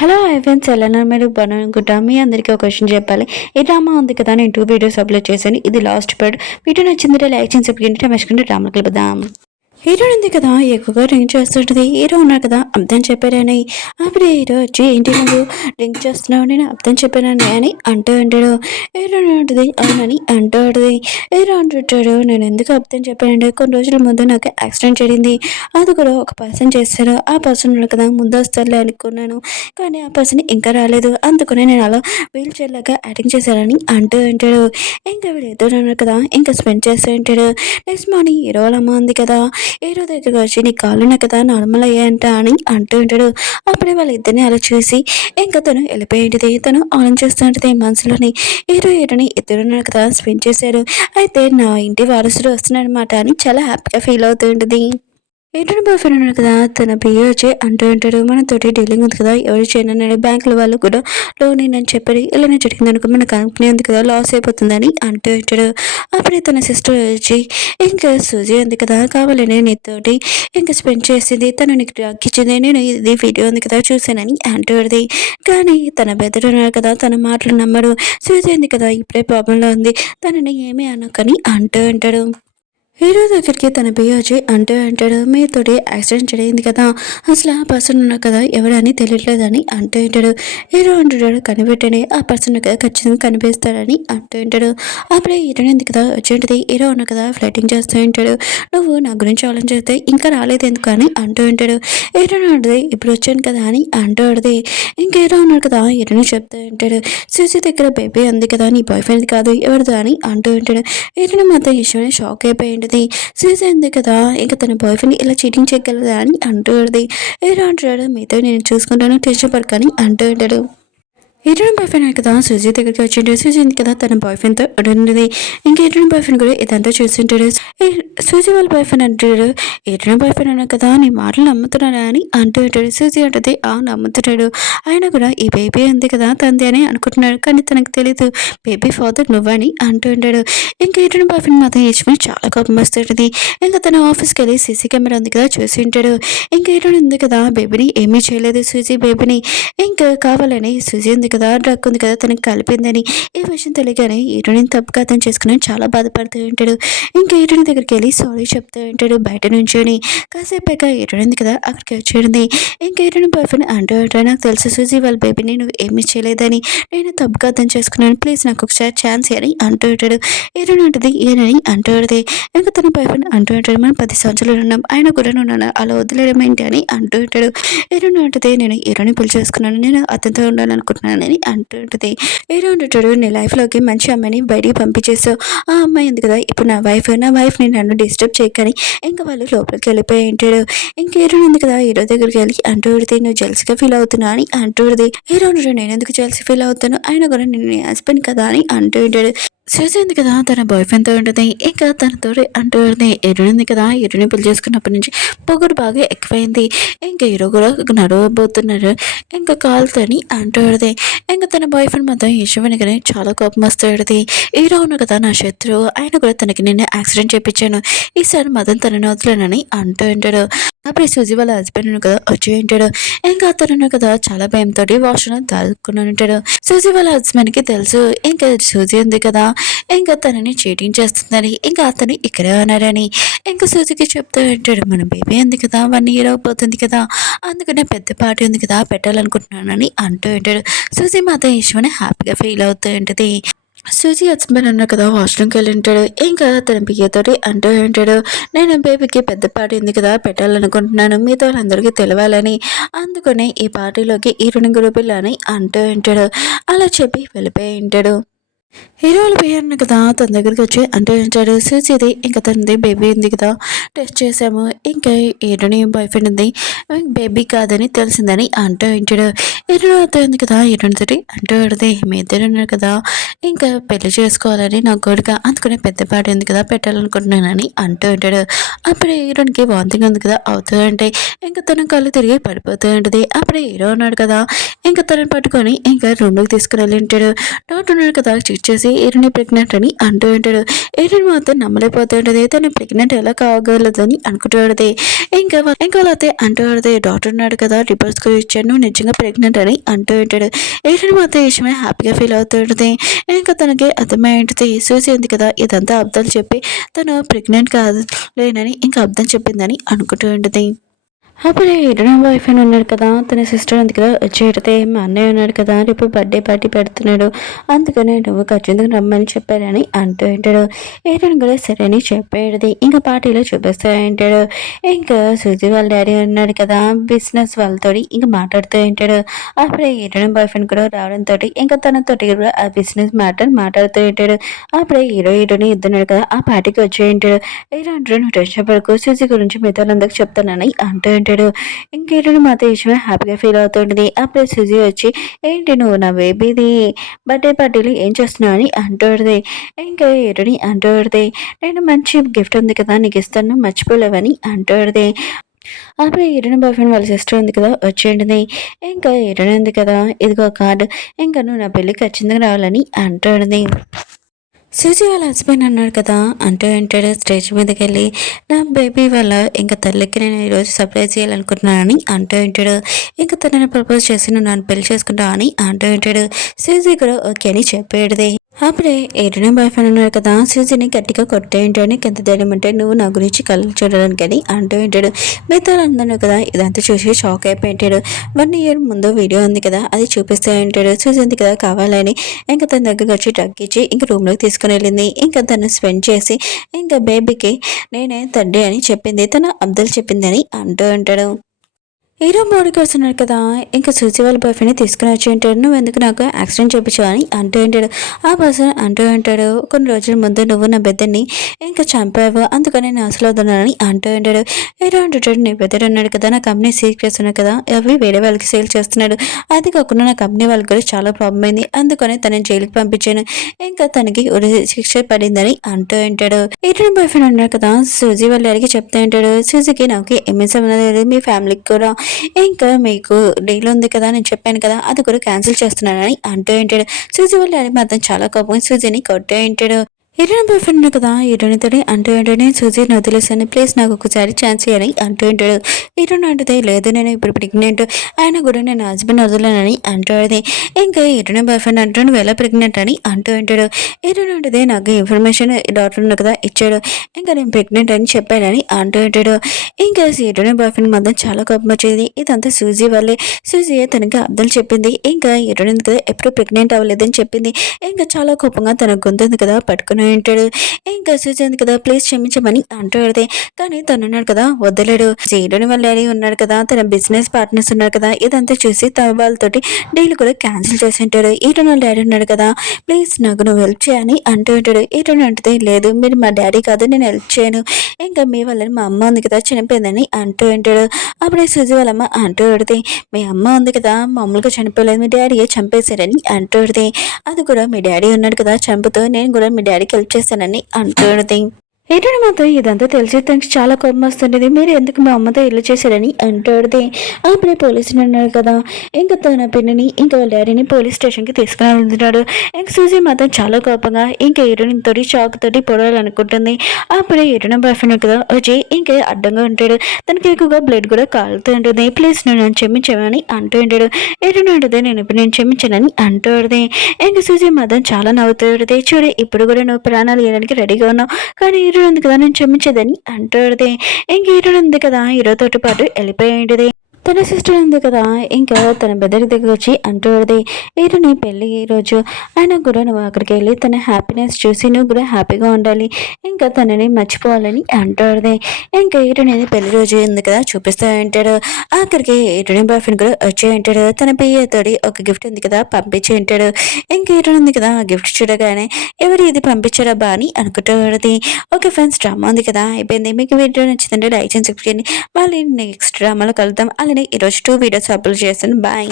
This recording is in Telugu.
హలో ఫ్రెండ్స్, ఎలా ఉన్నారు? మీరు బాగున్నారనుకుంటా. మీ అందరికీ ఒక క్వశ్చన్ చెప్పాలి. ఈ డ్రామా ఉంది కదా, నేను 2 వీడియోస్ అప్లోడ్ చేశాను. ఇది లాస్ట్ పార్ట్. వీడియో నచ్చిందంటే లైక్ చేసి సబ్స్క్రైబ్ చేసుకుంటే డ్రామాకి వెళ్ళిపోదాం. హీరోయిన్ ఉంది కదా, ఎక్కువగా డ్రింక్ చేస్తుంటది. హీరో ఉన్నారు కదా, అబద్ధం చెప్పారని. అప్పుడు హీరో వచ్చి, ఏంటి నువ్వు డ్రింక్ చేస్తున్నావు, నేను అబద్ధం చెప్పానని అని అంటూ ఉంటాడు. హీరో ఉంటుంది, అవునని అంటూ ఉంటుంది. హీరో అంటుంటాడు, నేను ఎందుకు అబద్ధం చెప్పానంటే కొన్ని రోజుల ముందు నాకు యాక్సిడెంట్ జరిగింది. అది కూడా ఒక పర్సన్ చేస్తారు. ఆ పర్సన్ ఉన్నారు కదా, ముందు వస్తారులే అనుకున్నాను, కానీ ఆ పర్సన్ ఇంకా రాలేదు. అందుకనే నేను అలా వీల్ చైర్ లాగా యాక్టింగ్ చేశానని అంటూ ఉంటాడు. ఇంకా వీళ్ళిద్దరు ఉన్నారు కదా, ఇంకా స్పెండ్ చేస్తూ ఉంటాడు. నెక్స్ట్ మార్నింగ్ హీరో వాళ్ళ అమ్మ ఉంది కదా, హీరో దగ్గరికి వచ్చి, నీ కాళ్ళున్న కదా నార్మల్ అయ్యాయంట అని అంటూ ఉంటాడు. అప్పుడే వాళ్ళిద్దరిని అలా చూసి ఇంకా తను వెళ్ళిపోయేది. తను ఆలోచిస్తూ ఉంటుంది మనసులోని. హీరోని ఇద్దరున్నారు కదా స్పెండ్ చేశారు. అయితే నా ఇంటి వారసుడు వస్తున్నాడు అనమాట అని చాలా హ్యాపీగా ఫీల్ అవుతూ ఉంటుంది. ఏంటంటే బాయ్ ఫ్రెండ్ ఉన్నాడు కదా, తన పిఏ వచ్చి అంటూ ఉంటాడు, మనతోటి డీలింగ్ ఉంది కదా, ఎవరు చేయనన్నాడు, బ్యాంకుల వాళ్ళు కూడా లోన్ అని చెప్పారు, ఇలా జరిగింది అనుకో మన కంపెనీ ఉంది కదా లాస్ అయిపోతుందని అంటూ ఉంటాడు. అప్పుడే తన సిస్టర్ వచ్చి, ఇంకా సూజీ ఉంది కదా, కావాలని నీతోటి ఇంకా స్పెండ్ చేసింది, తను నీకు డ్రగ్ ఇచ్చింది, నేను ఇది వీడియో ఉంది కదా చూసానని అంటుంది. కానీ తన బెదరు ఉన్నాడు కదా, తన మాటలు నమ్మడు. సూజీ ఉంది కదా, ఇప్పుడే ప్రాబ్లంలో ఉంది, తనని ఏమీ అనకని అంటూ ఉంటాడు. హీరో దగ్గరికి తన పిఏ వచ్చి అంటూ అంటాడు, మీతోటి యాక్సిడెంట్ జరిగింది కదా, అసలు ఆ పర్సన్ ఉన్నారు కదా ఎవరని తెలియట్లేదని అంటూ ఉంటాడు. హీరో అంటున్నాడు, కనిపెట్టండి, ఆ పర్సన్ కదా ఖచ్చితంగా కనిపిస్తాడని అంటూ ఉంటాడు. అప్పుడే హీరోయిన్ ఉంది కదా వచ్చేంటిది. హీరో ఉన్నారు కదా ఫ్లైటింగ్ చేస్తూ ఉంటాడు. నువ్వు నా గురించి ఆలోచిస్తే ఇంకా రాలేదు ఎందుకు అని అంటూ ఉంటాడు. హీరోయిన్ ఉంటుంది, ఇప్పుడు వచ్చాను కదా అని అంటూ ఉంటుంది. ఇంకా హీరో ఉన్నారు కదా హీరోయిన్ చెప్తూ ఉంటాడు, సూసి దగ్గర బేబీ ఉంది కదా, నీ బాయ్ ఫ్రెండ్ కాదు ఎవరిదో అని అంటూ ఉంటాడు. హీరోయిన్ మాత్రం ఈశ్వరుని షాక్ అయిపోయింది. సీజ ఉంది కదా, ఇంకా తన బాయ్ ఫ్రెండ్ ఇలా చీటింగ్ చేయగలదా అని అంటూ ఉంటుంది. హీరో అంటాడు, మీతో నేను చూసుకుంటాను టెన్షన్ పడకని అంటూ ఉంటాడు. హీరోయిన్ బాయ్ ఫ్రెండ్ కదా సుజీ దగ్గరికి వచ్చింటాడు. సుజీ కదా తన బాయ్ ఫ్రెండ్తో ఉండేది. ఇంకా హీరోయిన్ బాయ్ ఫ్రెండ్ కూడా ఇదంతా చూస్తుంటాడు. సూజీ వాళ్ళ బాయ్ ఫ్రెండ్ అంటాడు, హీరోయిన్ బాయ్ ఫ్రెండ్ అన్నా కదా, నీ మాటలు నమ్ముతున్నాడా అని అంటూ ఉంటాడు. సూజీ అంటది, నమ్ముతున్నాడు, ఆయన కూడా ఈ బేబీ ఉంది కదా తంది అని అనుకుంటున్నాడు, కానీ తనకు తెలియదు బేబీ ఫాదర్ నువ్వని అంటూ ఉంటాడు. ఇంకా హీరోయిన్ బాయ్ ఫ్రెండ్ మాత్రం యశ్వని చాలా కోపం వస్తుంటుంది. ఇంకా తన ఆఫీస్కి వెళ్ళి సీసీ కెమెరా ఉంది కదా చూసి ఉంటాడు. ఇంకా హీరోయిన్ ఉంది కదా బేబీని ఏమీ చేయలేదు సూజీ బేబీని, ఇంకా కావాలని సూజీ ఉంది కదా డ్రగ్ ఉంది కదా తనకి కలిపిందని ఈ విషయం తెలియగానే హీరోయిన్ తప్పుగా అర్థం చేసుకుని చాలా బాధపడుతూ ఉంటాడు. ఇంకా హీరోయిన్ దగ్గరికి వెళ్ళి సారీ చెప్తూ ఉంటాడు బయట నుంచొని. కాసేపాక హీరోయిన్ ఉంది కదా అక్కడికి వచ్చేది. ఇంకా హీరోయిన్ బాయ్ ఫ్రెండ్ అంటూ ఉంటాడు, నాకు తెలుసు సూజీ వాళ్ళ బేబీని నువ్వు ఏమీ చేయలేదని, నేను తప్పుగా అర్థం చేసుకున్నాను, ప్లీజ్ నాకు ఒకసారి ఛాన్స్ అని అంటూ ఉంటాడు. హీరోయిన్ ఉంటుంది ఏనని అంటూ ఉంటుంది. ఇంకా తన బాయ్ ఫ్రెండ్ అంటూ ఉంటాడు, మనం 10 సంవత్సరాలు ఉన్నాం, ఆయన కూడా నువ్వు అలా వదిలేయడం ఏంటి అని అంటూ ఉంటాడు. హీరోయిన్ ఉంటుంది, నేను హీరోని పెళ్లి చేసుకున్నాను, నేను అతనితో ఉండాలనుకుంటున్నానని అంటూ ఉంటుంది. హీరో అంటాడు, నీ లైఫ్లోకి మంచి అమ్మాయిని బయటికి పంపించేసావు, ఆ అమ్మాయి ఉంది కదా ఇప్పుడు నా వైఫ్ని నన్ను డిస్టర్బ్ చేయకని ఇంకా వాళ్ళు లోపలికి వెళ్ళిపోయి ఉంటాడు. ఇంకా హీరోయిన్ ఉంది కదా హీరో దగ్గరికి వెళ్ళి అంటూ ఉడితే, నువ్వు జెల్స్గా ఫీల్ అవుతున్నా అని అంటూ ఉడిది. హీరో అంటాడు, నేను ఎందుకు జెల్సీ ఫీల్ అవుతాను, ఆయన కూడా నేను నీ హస్బెండ్ కదా అని అంటూ ఉంటాడు. చూసింది కదా తన బాయ్ ఫ్రెండ్తో ఉంటుంది. ఇంకా తనతో అంటూ ఉంటుంది, హీరోయిన్ ఉంది కదా హీరోని పెళ్లి చేసుకున్నప్పటి నుంచి పొగరు బాగా ఎక్కువైంది, ఇంకా హీరో కూడా నడవబోతున్నారు, ఇంకా కాలుతోని అంటూ ఉంటుంది. ఇంకా తన బాయ్ ఫ్రెండ్ మాత్రం యశ్వని కానీ చాలా కోపం వస్తుంది. హీరో ఉన్న కదా నా శత్రువు, ఆయన కూడా తనకి నిన్న యాక్సిడెంట్ చేయించాను, ఈసారి మాత్రం తనని వదలనని అంటూ ఉంటాడు. అప్పుడు సూజీ వాళ్ళ హస్బెండ్ కదా వచ్చి ఉంటాడు. ఇంకా అతను కదా చాలా భయంతో వాష్రూమ్ దాక్కుని ఉంటాడు. సూజీ వాళ్ళ హస్బెండ్కి తెలుసు ఇంకా సూజీ ఉంది కదా ఇంకా తనని చీటింగ్ చేస్తుందని, ఇంకా అతను ఇక్కడే ఉన్నారని. ఇంకా సూజీకి చెప్తూ ఉంటాడు, మన బేబీ ఉంది కదా 1 year అయిపోతుంది కదా, అందుకనే పెద్ద పార్టీ ఉంది కదా పెట్టాలనుకుంటున్నానని అంటూ ఉంటాడు. సూజీ మాత్రం ఈశ్వని హ్యాపీగా ఫీల్ అవుతూ ఉంటుంది. సూజీ హస్బెండ్ అన్నా కదా వాష్రూమ్కి వెళ్ళి ఉంటాడు. ఇంకా తన పియ్యతోటి అంటూ ఉంటాడు, నేను బేబీకి పెద్ద పార్టీ ఉంది కదా పెట్టాలనుకుంటున్నాను, మీతో వాళ్ళందరికీ తెలవాలని, అందుకనే ఈ పార్టీలోకి ఈ 2 గ్రూపులు అని అంటూ ఉంటాడు. అలా చెప్పి వెళ్ళిపోయి ఉంటాడు. హీరోలు పోయాను కదా తన దగ్గరికి వచ్చి అంటూ ఉంటాడు, సూజీది ఇంకా తనది బేబీ ఉంది కదా టెస్ట్ చేసాము, ఇంకా హీరోని బాయ్ ఫ్రెండ్ ఉంది బేబీ కాదని తెలిసిందని అంటూ ఉంటాడు. హీరో ఉంది కదా హీరోని తోటి అంటూ ఉంటుంది, మీ ఇద్దరు ఉన్నారు కదా ఇంకా పెళ్లి చేసుకోవాలని నా కోరిక, అందుకనే పెద్ద పాట ఉంది కదా పెట్టాలనుకుంటున్నానని అంటూ ఉంటాడు. అప్పుడే హీరోనికి వాంతింగ్ ఉంది కదా అవుతూ ఉంటాయి. ఇంకా తన కళ్ళు తిరిగి పడిపోతూ ఉంటుంది. అప్పుడే హీరో ఉన్నాడు కదా ఇంకా తనని పట్టుకొని ఇంకా రూమ్లోకి తీసుకుని వెళ్ళి ఉంటాడు. డాక్టర్ ఉన్నాడు కదా చెక్ చేసి హీరోని ప్రెగ్నెంట్ అని అంటూ ఉంటాడు. హీరోయిన్ మాత్రం నమ్మలేకపోతూ ఉంటుంది, తను ప్రెగ్నెంట్ ఎలా కాగలదని అనుకుంటూ ఉంటుంది. ఇంకా వాళ్ళైతే అంటూ ఉంటుంది, డాక్టర్ ఉన్నాడు కదా రిపోర్ట్స్ కూడా ఇచ్చాను, నిజంగా ప్రెగ్నెంట్ ఏంటని అంటూ ఉంటాడు. హీరోయిన్ మాత్రం ఈ విషయమే హ్యాపీగా ఫీల్ అవుతూ ఉంటుంది. ఇంకా తనకి అర్థమై ఉంటుంది చూసి ఉంది కదా ఇదంతా అబద్ధాలు చెప్పి తను ప్రెగ్నెంట్ కాదు లేనని ఇంకా అబద్ధం చెప్పిందని అనుకుంటూ ఉంటుంది. అప్పుడే హీరోయిన్ బాయ్ ఫ్రెండ్ ఉన్నాడు కదా తన సిస్టర్ ఉంది కదా వచ్చేటతే మా అన్నయ్య ఉన్నాడు కదా రేపు బర్త్డే పార్టీ పెడుతున్నాడు అందుకనే నువ్వు ఖచ్చితంగా రమ్మని చెప్పారని అంటూ ఉంటాడు. హీరోయిన్ కూడా సరే అని చెప్పేది ఇంకా పార్టీలో చూపిస్తూ ఉంటాడు. ఇంకా సుజీ వాళ్ళ డాడీ ఉన్నాడు కదా బిజినెస్ వాళ్ళతో ఇంకా మాట్లాడుతూ ఉంటాడు. అప్పుడే హీరోయిన్ బాయ్ ఫ్రెండ్ కూడా రావడంతో ఇంకా తనతోటి కూడా ఆ బిజినెస్ మ్యాటర్ మాట్లాడుతూ ఉంటాడు. అప్పుడే హీరోయిన్ ఇద్దరు కదా ఆ పార్టీకి వచ్చి ఉంటాడు. హీరో అంటాడు నువ్వు టెన్షన్ పడుకో సుజీ గురించి మిగతా వాళ్ళందరికి చెప్తానని అంటూ ఉంటాడు. ఇంకేంటని మాతో విషయమే హ్యాపీగా ఫీల్ అవుతుంటుంది. అప్పుడే సుజీ వచ్చి ఏంటి నువ్వు నా బేబీది బర్త్డే పార్టీలు ఏం చేస్తున్నావు అని అంటూడది. ఇంకా ఏటని అంటూడది నేను మంచి గిఫ్ట్ ఉంది కదా నీకు ఇస్తాను మర్చిపోలేవని అంటూడది. అప్పుడు హీరోయిన్ బాయ్ ఫ్రెండ్ వాళ్ళ సిస్టర్ ఉంది కదా వచ్చేయండి ఇంకా హీరోయిన్ ఉంది కదా ఇదిగో కార్డు ఇంకా నువ్వు నా పెళ్ళికి ఖచ్చితంగా రావాలని అంటూడది. సూజీ వాళ్ళ హస్బెండ్ అన్నాడు కదా అంటూ అంటాడు స్టేజ్ మీదకి వెళ్ళి నా బేబీ వాళ్ళ ఇంకా తల్లికి నేను ఈరోజు సర్ప్రైజ్ చేయాలనుకుంటున్నానని అంటూ ఉంటాడు. ఇంకా తనని ప్రపోజ్ చేసి నువ్వు నన్ను పెళ్లి చేసుకుంటావు అని అంటూ ఉంటాడు. సూజీ కూడా ఓకే అని చెప్పేది. అప్పుడే ఏటనే బాయ్ ఫ్రెండ్ ఉన్నారు కదా సూజీని గట్టిగా కొట్టే ఉంటాడు. నీకు ఎంత ధైర్యం అంటే నువ్వు నా గురించి కళ్ళు చూడడానికి అని అంటూ ఉంటాడు. మిగతా అందరూ కదా ఇదంతా చూసి షాక్ అయిపోయింటాడు. 1 year ముందు వీడియో ఉంది కదా అది చూపిస్తూ ఉంటాడు. సూజీ ఉంది కదా కావాలని ఇంకా తన దగ్గరకు వచ్చి డ్రగ్ ఇచ్చి ఇంకా రూమ్లోకి తీసుకుని వెళ్ళింది. ఇంకా తను స్పెండ్ చేసి ఇంకా బేబీకి నేనే తండ్రి అని చెప్పింది తను అబ్దుల్ చెప్పింది అని అంటూ ఉంటాడు. హీరో బాడీకి వస్తున్నాడు కదా ఇంకా సూచి వాళ్ళ బాయ్ ఫ్రెండ్ని తీసుకుని వచ్చి ఉంటాడు. నువ్వు ఎందుకు నాకు యాక్సిడెంట్ చూపించావు అని అంటూ ఉంటాడు. ఆ పర్సన్ అంటూ ఉంటాడు కొన్ని రోజుల ముందు నువ్వు నా బెద్దర్ని ఇంకా చంపావు అందుకని నేను అసలు వదున్నానని అంటూ ఉంటాడు. హీరో అంటుంటాడు నీ బెద్దర్ ఉన్నాడు కదా నా కంపెనీ సీక్రెట్స్ ఉన్నాయి కదా అవి వేరే వాళ్ళకి సేల్ చేస్తున్నాడు. అది కాకుండా నా కంపెనీ వాళ్ళకి కూడా చాలా ప్రాబ్లం అయింది అందుకని తనని జైలుకి పంపించాను ఇంకా తనకి శిక్ష పడిందని అంటూ ఉంటాడు. హీరో బాయ్ ఫ్రెండ్ ఉన్నాడు కదా సూజీ వాళ్ళ డాడీకి చెప్తూ ఉంటాడు. సూజీకి నాకు ఏమీ సంబంధం లేదు మీ ఫ్యామిలీకి కూడా ఇంకా మీకు డీల్ ఉంది కదా నేను చెప్పాను కదా అది కూడా క్యాన్సిల్ చేస్తున్నానని అంటూ ఉంటాడు. సూజీ వాళ్ళ డాడీ మాత్రం చాలా కోపం సూజీని కొట్టే ఉంటాడు. హీరోయిన్ బాయ్ ఫ్రెండ్ కదా హీరోయిన్ తోటి అంటూ ఉంటాడు నేను సూజీని వదిలేసాను ప్లీజ్ నాకు ఒకసారి ఛాన్స్ ఇవ్వని అంటూ ఉంటాడు. హీరోయిన్ అంటుంది లేదు నేను ఇప్పుడు ప్రెగ్నెంట్ అయినా కూడా నేను హస్బెండ్ వదలనని అంటాడు. ఇంకా హీరోయిన్ బాయ్ ఫ్రెండ్ అంటూ నువ్వు ఎలా ప్రెగ్నెంట్ అని అంటూ ఉంటాడు. హీరోయిన్ అంటుంది నాకు ఇన్ఫర్మేషన్ డాక్టర్ ఉంది కదా ఇచ్చాడు ఇంకా నేను ప్రెగ్నెంట్ అని చెప్పానని అంటూ ఉంటాడు. ఇంకా హీరోయిన్ బాయ్ ఫ్రెండ్ మాత్రం చాలా కోపం వచ్చేది ఇదంతా సూజీ వల్లే సూజీ తనకి అర్థం చెప్పింది ఇంకా హీరోయిన్ కదా ఎప్పుడు ప్రెగ్నెంట్ అవ్వలేదని చెప్పింది. ఇంకా చాలా కోపంగా తన గొంతుంది కదా పట్టుకుని ఉంటాడు. ఇంకా సూచింది కదా ప్లీజ్ క్షమించమని అంటాడు. కానీ తను ఉన్నాడు కదా వద్దలేడు. హీరోని వాళ్ళ డాడీ ఉన్నాడు కదా తన బిజినెస్ పార్ట్నర్స్ ఉన్నారు కదా ఇదంతా చూసి తన వాళ్ళతోటి డీల్ కూడా క్యాన్సిల్ చేసి ఉంటాడు. హీరోని వాళ్ళ డాడీ ఉన్నాడు కదా ప్లీజ్ నాకు నువ్వు హెల్ప్ చేయని అంటూ ఉంటాడు. హీరోని అంటే లేదు మీరు మా డాడీ కాదు నేను హెల్ప్ చేయను ఇంకా మీ వల్ల మా అమ్మ ఉంది కదా చనిపోయిందని అంటూ ఉంటాడు. అప్పుడే సుజీ వాళ్ళమ్మ అంటూ ఉడితే మీ అమ్మ ఉంది కదా మామూలుగా చనిపోలేదు మీ డాడీయే చంపేశారని అంటూ ఉడితే అది కూడా మీ డాడీ ఉన్నాడు కదా చంపుతూ నేను కూడా మీ డాడీకి హెల్ప్ చేస్తానని అంటూడది. ఏంటంటే మాత్రం ఇదంతా తెలిసి తనకి చాలా కోపం వస్తుండేది మీరు ఎందుకు మా అమ్మతో ఇల్లు చేశారని అంటాడితే అప్పుడే పోలీసులు అన్నాడు కదా ఇంకా తన పిన్నిని ఇంకా వాళ్ళ డాడీని పోలీస్ స్టేషన్కి తీసుకుని వెళ్తున్నాడు. ఇంకా సూజీ మాత్రం చాలా కోపంగా ఇంకా హీరోయిన్ తోటి చాక్ తోటి పొడవాలనుకుంటుంది. అప్పుడే హీరోయిన్ బాయ్ ఫ్రెండ్ కదా వచ్చి ఇంకా అడ్డంగా ఉంటాడు. తనకి ఎక్కువగా బ్లడ్ కూడా కాలుతూ ఉంటుంది. ప్లీజ్ నేను క్షమించమని అంటూ ఉంటాడు. హీరోయిన్ ఉంటుంది నేను ఇప్పుడు నేను క్షమించానని అంటూడది. ఇంకా సూజీ మాత్రం చాలా నవ్వుతూ ఉంటుంది. చూడు ఇప్పుడు కూడా నువ్వు ప్రాణాలు ఇవ్వడానికి రెడీగా ఉన్నావు కానీ ఉంది కదా నేను క్షమించేదని అంటాడుదే. ఇంక హీరో ఉంది కదా హీరోతోటి పాటు వెళ్ళిపోయింది. తన సిస్టర్ ఉంది కదా ఇంకా తన బెదరి దగ్గర వచ్చి అంటూడది హీరోని పెళ్ళి రోజు అయినా కూడా నువ్వు అక్కడికి వెళ్ళి తన హ్యాపీనెస్ చూసి నువ్వు కూడా హ్యాపీగా ఉండాలి ఇంకా తనని మర్చిపోవాలని అంటాడుది. ఇంకా హీరోని పెళ్లి రోజు ఉంది కదా చూపిస్తూ ఉంటాడు. అక్కడికి హీరోని బాయ్ ఫ్రెండ్ కూడా వచ్చి ఉంటాడు. తన పియ్యతోటి ఒక గిఫ్ట్ ఉంది కదా పంపించి ఉంటాడు. ఇంకా హీరో ఉంది కదా ఆ గిఫ్ట్ చూడగానే ఎవరు ఇది పంపించారా బా అని అనుకుంటాడుది. ఓకే ఫ్రెండ్స్ డ్రామా ఉంది కదా అయిపోయింది. మీకు వీడియో నచ్చిందంటే లైక్ చేయండి. మళ్ళీ నెక్స్ట్ డ్రామాలో కలుద్దాం. అలానే ఈరోజు 2 వీడియోస్ అప్లోడ్ చేస్తాను. బాయ్.